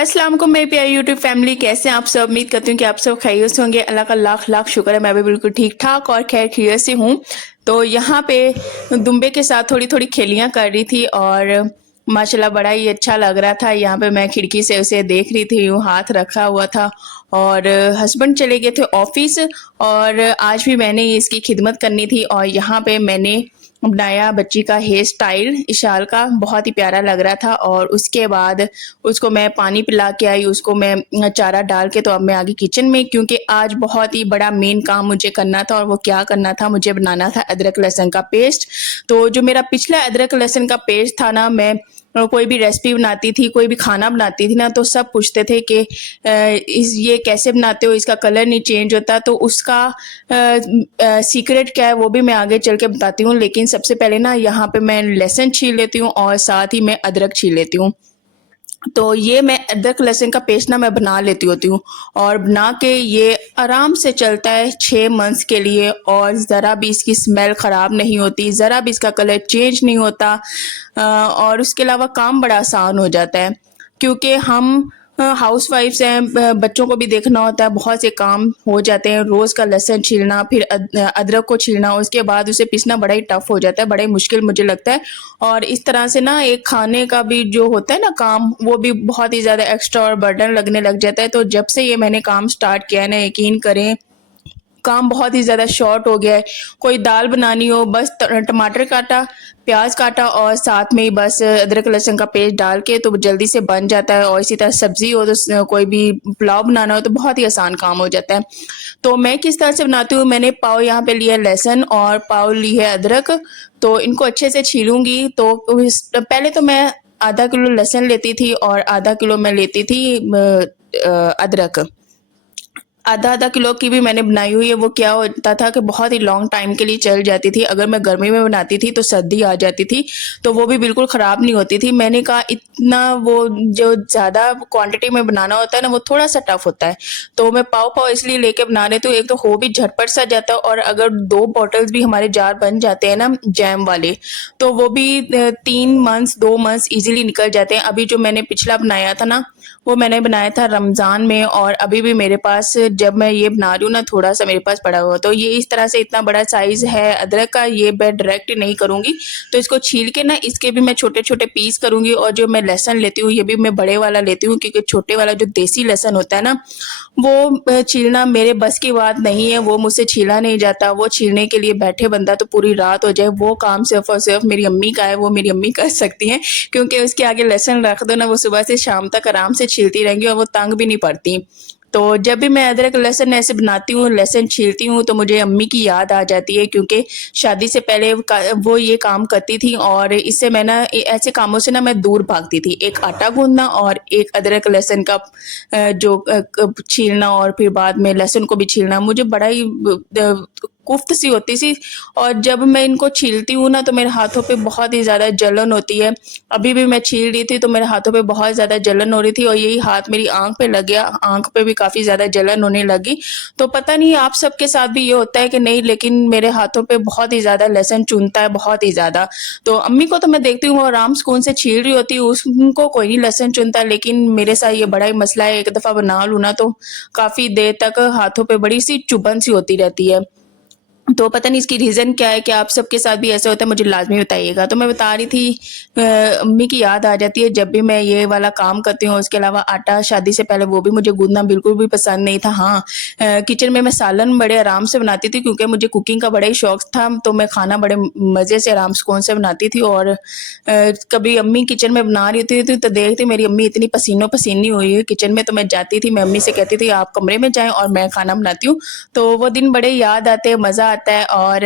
अस्सलाम वालेकुम मेरे प्यारे यूट्यूब फैमिली, कैसे हैं आप सब। उम्मीद करती हूँ कि आप सब खैरियत से होंगे। अल्लाह का लाख लाख शुक्र है, मैं भी बिल्कुल ठीक ठाक और खैर खैरियत से हूँ। तो यहाँ पे दुम्बे के साथ थोड़ी थोड़ी खेलियाँ कर रही थी और माशाल्लाह बड़ा ही अच्छा लग रहा था। यहाँ पे मैं खिड़की से उसे देख रही थी, यूँ हाथ रखा हुआ था और हस्बैंड चले गए थे ऑफिस और आज भी मैंने इसकी खिदमत करनी थी। और यहाँ पे मैंने बनाया बच्ची का हेयर स्टाइल, इशाल का, बहुत ही प्यारा लग रहा था। और उसके बाद उसको मैं पानी पिला के आई, उसको मैं चारा डाल के तो अब मैं आ गई किचन में, क्योंकि आज बहुत ही बड़ा मेन काम मुझे करना था। और वो क्या करना था, मुझे बनाना था अदरक लहसुन का पेस्ट। तो जो मेरा पिछला अदरक लहसुन का पेस्ट था ना, मैं कोई भी रेसिपी बनाती थी, कोई भी खाना बनाती थी ना, तो सब पूछते थे कि इस ये कैसे बनाते हो, इसका कलर नहीं चेंज होता। तो उसका सीक्रेट क्या है वो भी मैं आगे चल के बताती हूँ। लेकिन सबसे पहले ना यहाँ पे मैं लहसुन छील लेती हूँ और साथ ही मैं अदरक छील लेती हूँ। तो ये मैं अदरक लहसुन का पेस्ट ना मैं बना लेती होती हूँ और बना के ये आराम से चलता है 6 मंथ्स के लिए। और ज़रा भी इसकी स्मेल ख़राब नहीं होती, ज़रा भी इसका कलर चेंज नहीं होता। और उसके अलावा काम बड़ा आसान हो जाता है, क्योंकि हम हाउस वाइफ्स हैं, बच्चों को भी देखना होता है, बहुत से काम हो जाते हैं। रोज़ का लहसुन छीलना, फिर अदरक को छीलना, उसके बाद उसे पीसना बड़ा ही टफ हो जाता है, बड़ा ही मुश्किल मुझे लगता है। और इस तरह से ना एक खाने का भी जो होता है ना काम, वो भी बहुत ही ज़्यादा एक्स्ट्रा और बर्डन लगने लग जाता है। तो जब से ये मैंने काम स्टार्ट किया है ना, यकीन करें काम बहुत ही ज़्यादा शॉर्ट हो गया है। कोई दाल बनानी हो, बस टमाटर काटा, प्याज काटा और साथ में ही बस अदरक लहसुन का पेस्ट डाल के तो जल्दी से बन जाता है। और इसी तरह सब्जी हो तो कोई भी पुलाव बनाना हो तो बहुत ही आसान काम हो जाता है। तो मैं किस तरह से बनाती हूँ, मैंने पाव यहाँ पे लिया लहसुन और पाव ली है अदरक। तो इनको अच्छे से छीलूंगी। तो पहले तो मैं आधा किलो लहसुन लेती थी और आधा किलो मैं लेती थी अदरक। आधा आधा किलो की भी मैंने बनाई हुई है। वो क्या होता था कि बहुत ही लॉन्ग टाइम के लिए चल जाती थी। अगर मैं गर्मी में बनाती थी तो सर्दी आ जाती थी, तो वो भी बिल्कुल ख़राब नहीं होती थी। मैंने कहा इतना वो जो ज़्यादा क्वांटिटी में बनाना होता है ना, वो थोड़ा सा टफ होता है। तो मैं पाव पाव इसलिए लेके बना रही हूँ, एक तो हो भी झटपट सा जाता है और अगर 2 बॉटल्स भी हमारे जार बन जाते हैं ना जैम वाले, तो वो भी 3 मंथ्स 2 मंथ्स ईजिली निकल जाते हैं। अभी जो मैंने पिछला बनाया था ना, वो मैंने बनाया था रमज़ान में और अभी भी मेरे पास, जब मैं ये बना रही हूँ ना, थोड़ा सा मेरे पास पड़ा हुआ। तो ये इस तरह से इतना बड़ा साइज़ है अदरक का, ये मैं डायरेक्ट नहीं करूँगी। तो इसको छील के ना इसके भी मैं छोटे छोटे पीस करूँगी। और जो मैं लहसुन लेती हूँ, ये भी मैं बड़े वाला लेती हूँ, क्योंकि छोटे वाला जो देसी लहसुन होता है ना, वो छीलना मेरे बस की बात नहीं है, वो मुझसे छीला नहीं जाता। वो छीलने के लिए बैठे बंदा तो पूरी रात हो जाए। वो काम सिर्फ और सिर्फ मेरी अम्मी का है, वो मेरी अम्मी कर सकती हैं, क्योंकि उसके आगे लहसुन रख दो ना, वो सुबह से शाम तक आराम से छीलती रहेंगी और वो तंग भी नहीं पड़ती। तो जब भी मैं अदरक लहसुन ऐसे बनाती हूँ, लहसुन छीलती हूँ, तो मुझे अम्मी की याद आ जाती है, क्योंकि शादी से पहले वो ये काम करती थी। और इससे मैं ना ऐसे कामों से ना मैं दूर भागती थी। एक आटा गूंदना और एक अदरक लहसुन का जो छीलना और फिर बाद में लहसुन को भी छीलना, मुझे बड़ा ही कुफ्त सी होती थी। और जब मैं इनको छीलती हूँ ना, तो मेरे हाथों पे बहुत ही ज़्यादा जलन होती है। अभी भी मैं छील रही थी तो मेरे हाथों पे बहुत ज़्यादा जलन हो रही थी और यही हाथ मेरी आंख पे लग गया, आंख पे भी काफ़ी ज़्यादा जलन होने लगी। तो पता नहीं आप सबके साथ भी ये होता है कि नहीं, लेकिन मेरे हाथों पे बहुत ही ज़्यादा लहसुन चुनता है, बहुत ही ज़्यादा। तो अम्मी को तो मैं देखती हूँ वो आराम सुकून से छील रही होती है, उनको कोई नहीं लहसुन चुनता। लेकिन मेरे साथ ये बड़ा ही मसला है, एक दफ़ा बना लूँ ना तो काफ़ी देर तक हाथों पे बड़ी सी चुभन सी होती रहती है। तो पता नहीं इसकी रीज़न क्या है, कि आप सबके साथ भी ऐसा होता है, मुझे लाज़मी बताइएगा। तो मैं बता रही थी अम्मी की याद आ जाती है जब भी मैं ये वाला काम करती हूँ। उसके अलावा आटा शादी से पहले वो भी मुझे गूँथना बिल्कुल भी पसंद नहीं था। हाँ, किचन में मैं सालन बड़े आराम से बनाती थी, क्योंकि मुझे कुकिंग का बड़ा ही शौक था। तो मैं खाना बड़े मज़े से आराम सुकून से बनाती थी। और कभी अम्मी किचन में बना रही होती थी तो देखती मेरी अम्मी इतनी पसीनों पसीनी हुई है किचन में, तो मैं जाती थी, मैं अम्मी से कहती थी आप कमरे में जाएँ और मैं खाना बनाती हूँ। तो वो दिन बड़े याद आते हैं, मज़ा आता है। और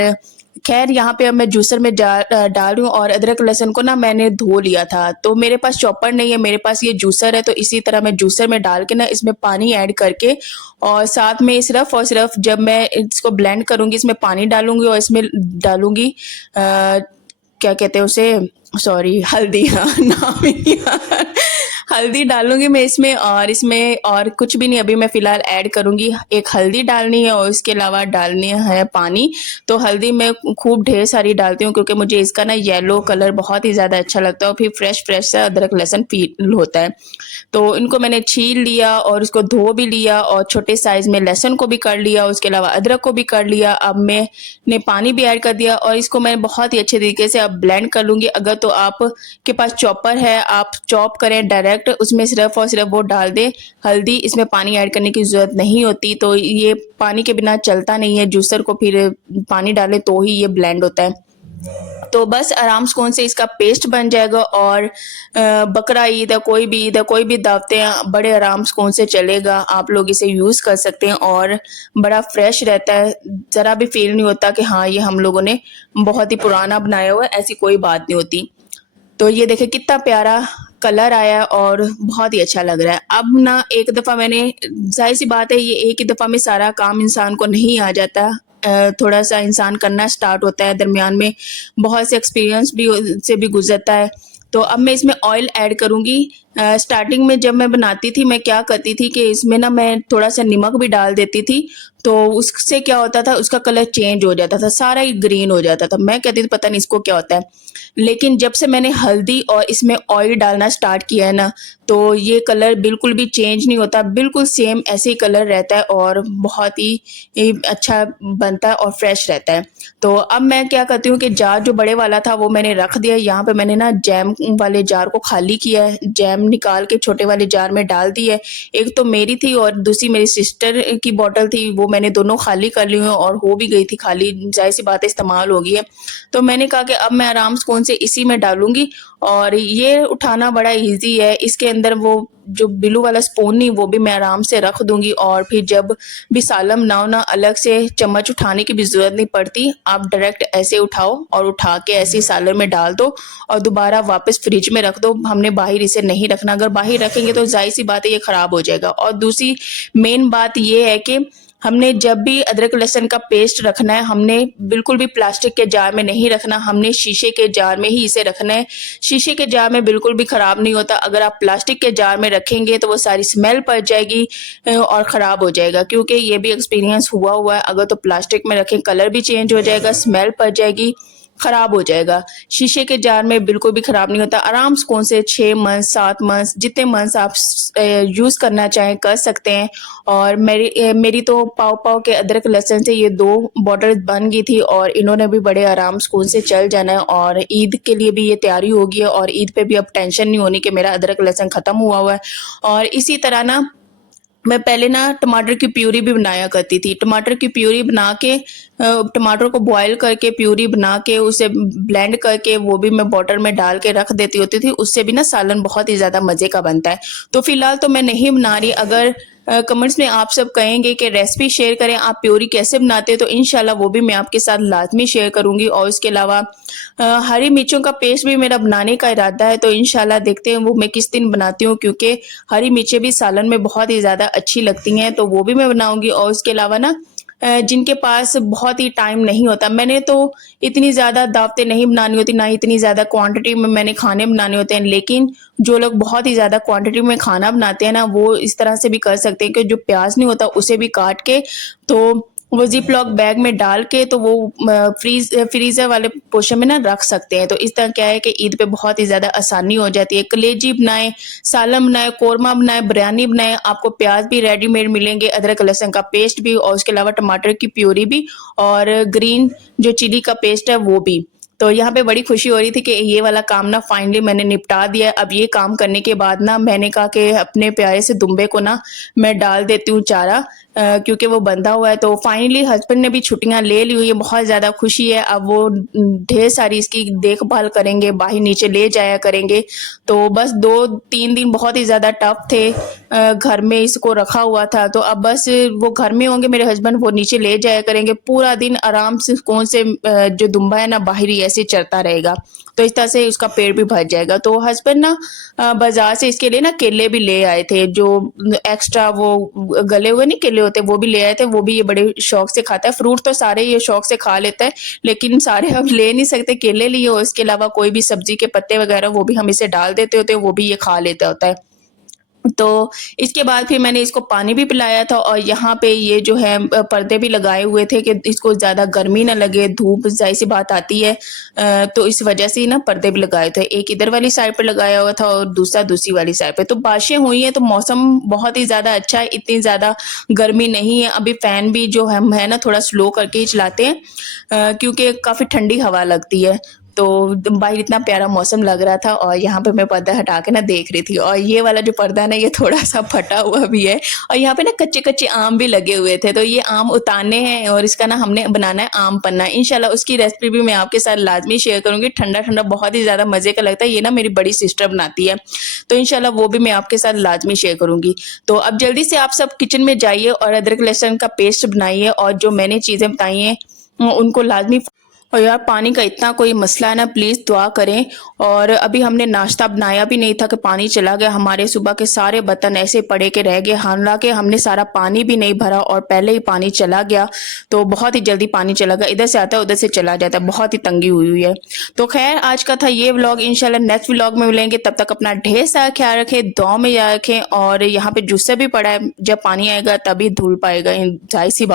खैर यहाँ पे अब मैं जूसर में डाल रही हूँ और अदरक लहसुन को ना मैंने धो लिया था। तो मेरे पास चॉपर नहीं है, मेरे पास ये जूसर है। तो इसी तरह मैं जूसर में डाल के ना इसमें पानी ऐड करके और साथ में सिर्फ और सिर्फ जब मैं इसको ब्लेंड करूँगी, इसमें पानी डालूँगी और इसमें डालूँगी क्या कहते हैं उसे, सॉरी, हल्दी, हाँ नाम ही नहीं याद। हल्दी डालूँगी मैं इसमें, और इसमें और कुछ भी नहीं अभी मैं फ़िलहाल ऐड करूँगी। एक हल्दी डालनी है और उसके अलावा डालनी है पानी। तो हल्दी मैं खूब ढेर सारी डालती हूँ क्योंकि मुझे इसका ना येलो कलर बहुत ही ज़्यादा अच्छा लगता है और फिर फ्रेश सा अदरक लहसुन फ़ील होता है। तो इनको मैंने छील लिया और उसको धो भी लिया और छोटे साइज़ में लहसुन को भी कर लिया, उसके अलावा अदरक को भी कर लिया। अब मैंने पानी भी ऐड कर दिया और इसको मैं बहुत ही अच्छे तरीके से अब ब्लेंड कर लूँगी। अगर तो आपके पास चॉपर है, आप चॉप करें डायरेक्ट, उसमें सिर्फ़ और सिर्फ़ वो डाल दें हल्दी, इसमें पानी ऐड करने की ज़रूरत नहीं होती। तो ये पानी के बिना चलता नहीं है, जूसर को फिर पानी डालें तो ही ये ब्लेंड होता है। तो बस आराम सुकून से इसका पेस्ट बन जाएगा और बकरा ईद है, कोई भी दावतें हैं, बड़े आराम सुकून से चलेगा। आप लोग इसे यूज़ कर सकते हैं और बड़ा फ्रेश रहता है, ज़रा भी फ़ील नहीं होता कि हाँ, ये हम लोगों ने बहुत ही पुराना बनाया हुआ है, ऐसी कोई बात नहीं होती। तो ये देखिए कितना प्यारा कलर आया है और बहुत ही अच्छा लग रहा है। अब ना एक दफ़ा मैंने, ज़ाहिर-सी बात है ये एक ही दफ़ा में सारा काम इंसान को नहीं आ जाता। थोड़ा-सा इंसान करना स्टार्ट होता है, दरमियान में बहुत से एक्सपीरियंस भी से भी गुज़रता है। तो अब मैं इसमें ऑयल ऐड करूँगी। स्टार्टिंग में जब मैं बनाती थी, मैं क्या करती थी कि इसमें ना मैं थोड़ा-सा नमक भी डाल देती थी, तो उससे क्या होता था, उसका कलर चेंज हो जाता था, सारा ही ग्रीन हो जाता था। मैं कहती थी पता नहीं इसको क्या होता है। लेकिन जब से मैंने हल्दी और इसमें ऑयल डालना स्टार्ट किया है ना, तो ये कलर बिल्कुल भी चेंज नहीं होता, बिल्कुल सेम ऐसे ही कलर रहता है और बहुत ही अच्छा बनता है और फ्रेश रहता है। तो अब मैं क्या करती हूँ कि जार जो बड़े वाला था वो मैंने रख दिया। यहाँ पे मैंने ना जैम वाले जार को खाली किया है, जैम निकाल के छोटे वाले जार में डाल दी है। एक तो मेरी थी और दूसरी मेरी सिस्टर की बॉटल थी, वो मैंने दोनों खाली कर ली हैं और हो भी गई थी खाली, ज़ाहिर-सी बात है इस्तेमाल हो गई है। तो मैंने कहा कि अब मैं आराम सुकून से इसी में डालूँगी और ये उठाना बड़ा ईज़ी है। इसके अंदर वो जो ब्लू वाला स्पून नहीं, वो भी मैं आराम से रख दूँगी और फिर जब भी सालन बनाओ ना, अलग से चम्मच उठाने की भी ज़रूरत नहीं पड़ती। आप डायरेक्ट ऐसे उठाओ और उठा के ऐसे ही सालन में डाल दो और दोबारा वापस फ्रिज में रख दो। हमने बाहर इसे नहीं रखना, अगर बाहर रखेंगे तो ज़ाहिर-सी बात है ये ख़राब हो जाएगा। और दूसरी मेन बात ये है कि हमने जब भी अदरक लहसुन का पेस्ट रखना है, हमने बिल्कुल भी प्लास्टिक के जार में नहीं रखना, हमने शीशे के जार में ही इसे रखना है। शीशे के जार में बिल्कुल भी ख़राब नहीं होता। अगर आप प्लास्टिक के जार में रखेंगे तो वो सारी स्मेल पड़ जाएगी और ख़राब हो जाएगा, क्योंकि ये भी एक्सपीरियंस हुआ है। अगर तो प्लास्टिक में रखें कलर भी चेंज हो जाएगा, स्मेल पड़ जाएगी, ख़राब हो जाएगा। शीशे के जार में बिल्कुल भी ख़राब नहीं होता। आराम सुकून से 6 मंथ्स 7 मंथ्स जितने मंथ्स आप यूज़ करना चाहें कर सकते हैं। और मेरी तो पाव-पाव के अदरक लहसुन से ये 2 बॉटल्स बन गई थी और इन्होंने भी बड़े आराम सुकून से चल जाना है और ईद के लिए भी ये तैयारी हो गई है और ईद पे भी अब टेंशन नहीं होनी कि मेरा अदरक लहसुन ख़त्म हुआ है। और इसी तरह ना मैं पहले ना टमाटर की प्यूरी भी बनाया करती थी। टमाटर की प्यूरी बना के टमाटर को बॉयल करके प्यूरी बना के उसे ब्लेंड करके वो भी मैं बॉटल में डाल के रख देती होती थी। उससे भी ना सालन बहुत ही ज़्यादा मज़े का बनता है। तो फ़िलहाल तो मैं नहीं बना रही। अगर कमेंट्स में आप सब कहेंगे कि रेसिपी शेयर करें, आप प्यूरी कैसे बनाते हो, तो इंशाल्लाह वो भी मैं आपके साथ लाज़मी शेयर करूँगी। और इसके अलावा हरी मिर्चों का पेस्ट भी मेरा बनाने का इरादा है, तो इंशाल्लाह देखते हैं वो मैं किस दिन बनाती हूँ, क्योंकि हरी मिर्चें भी सालन में बहुत ही ज़्यादा अच्छी लगती हैं, तो वो भी मैं बनाऊँगी। और उसके अलावा ना जिनके पास बहुत ही टाइम नहीं होता, मैंने तो इतनी ज़्यादा दावतें नहीं बनानी होती, ना इतनी ज़्यादा क्वांटिटी में मैंने खाने बनाने होते हैं, लेकिन जो लोग बहुत ही ज़्यादा क्वांटिटी में खाना बनाते हैं ना, वो इस तरह से भी कर सकते हैं कि जो प्याज नहीं होता उसे भी काट के, तो वो ज़िप-लॉक बैग में डाल के, तो वो फ्रीज़र वाले पोर्शन में ना रख सकते हैं। तो इस तरह क्या है कि ईद पे बहुत ही ज़्यादा आसानी हो जाती है। कलेजी बनाएँ, सालन बनाएँ, कोरमा बनाएँ, बिरयानी बनाएँ, आपको प्याज भी रेडीमेड मिलेंगे, अदरक लहसुन का पेस्ट भी और उसके अलावा टमाटर की प्यूरी भी और ग्रीन जो चिली का पेस्ट है वो भी। तो यहाँ पे बड़ी खुशी हो रही थी कि ये वाला काम ना फाइनली मैंने निपटा दिया है। अब ये काम करने के बाद ना मैंने कहा कि अपने प्यारे से दुम्बे को ना मैं डाल देती हूँ चारा, क्योंकि वो बंधा हुआ है। तो फाइनली हस्बैंड ने भी छुट्टियाँ ले ली हुई है, बहुत ज़्यादा खुशी है। अब वो ढेर सारी इसकी देखभाल करेंगे, बाहर नीचे ले जाया करेंगे। तो बस 2-3 दिन बहुत ही ज़्यादा टफ थे, घर में इसको रखा हुआ था। तो अब बस वो घर में होंगे मेरे हस्बैंड, वो नीचे ले जाया करेंगे। पूरा दिन आराम से सुकून से जो दुम्बा है ना बाहर ही ऐसे चलता रहेगा, तो इस तरह से उसका पेट भी भर जाएगा। तो हस्बैंड ना बाज़ार से इसके लिए ना केले भी ले आए थे, जो एक्स्ट्रा वो गले हुए नहीं केले होते, वो भी ले आए थे। वो भी ये बड़े शौक से खाता है। फ्रूट तो सारे ये शौक से खा लेता है, लेकिन सारे हम ले नहीं सकते, केले लिए और इसके अलावा कोई भी सब्जी के पत्ते वगैरह वो भी हम इसे डाल देते होते हैं, वो भी ये खा लेता होता है। तो इसके बाद फिर मैंने इसको पानी भी पिलाया था और यहाँ पे ये जो है पर्दे भी लगाए हुए थे कि इसको ज़्यादा गर्मी ना लगे, धूप ज़ाहिर-सी बात आती है। तो इस वजह से ही ना पर्दे भी लगाए थे। एक इधर वाली साइड पे लगाया हुआ था और दूसरा दूसरी वाली साइड पे। तो बारिशें हुई हैं तो मौसम बहुत ही ज़्यादा अच्छा है, इतनी ज़्यादा गर्मी नहीं है। अभी फ़ैन भी जो हम है ना थोड़ा स्लो करके ही चलाते हैं क्योंकि काफ़ी ठंडी हवा लगती है। तो बाहर इतना प्यारा मौसम लग रहा था और यहाँ पे मैं पर्दा हटा के ना देख रही थी और ये वाला जो पर्दा है ना ये थोड़ा-सा फटा हुआ भी है और यहाँ पे ना कच्चे-कच्चे आम भी लगे हुए थे। तो ये आम उतारने हैं और इसका ना हमने बनाना है आम पन्ना। इंशाल्लाह उसकी रेसिपी भी मैं आपके साथ लाज़मी शेयर करूँगी। ठंडा-ठंडा बहुत ही ज़्यादा मज़े का लगता है। ये ना मेरी बड़ी सिस्टर बनाती है। तो इंशाल्लाह वो भी मैं आपके साथ लाज़मी शेयर करूँगी। तो अब जल्दी से आप सब किचन में जाइए और अदरक लहसुन का पेस्ट बनाइए और जो मैंने चीज़ें बताई हैं उनको लाज़मी। और यार पानी का इतना कोई मसला है ना, प्लीज़ दुआ करें। और अभी हमने नाश्ता बनाया भी नहीं था कि पानी चला गया। हमारे सुबह के सारे बर्तन ऐसे पड़े के रह गए, हालांकि हमने सारा पानी भी नहीं भरा और पहले ही पानी चला गया। तो बहुत ही जल्दी पानी चला गया, इधर से आता है उधर से चला जाता है, बहुत ही तंगी हुई हुई है। तो खैर आज का था ये व्लॉग। इंशाल्लाह नेक्स्ट व्लॉग में मिलेंगे, तब तक अपना ढेर सारा ख्याल रखें, दुआ में याद रखें। और यहाँ पे जूसा भी पड़ा है, जब पानी आएगा तभी धुल पाएगा, जाहिर सी बात।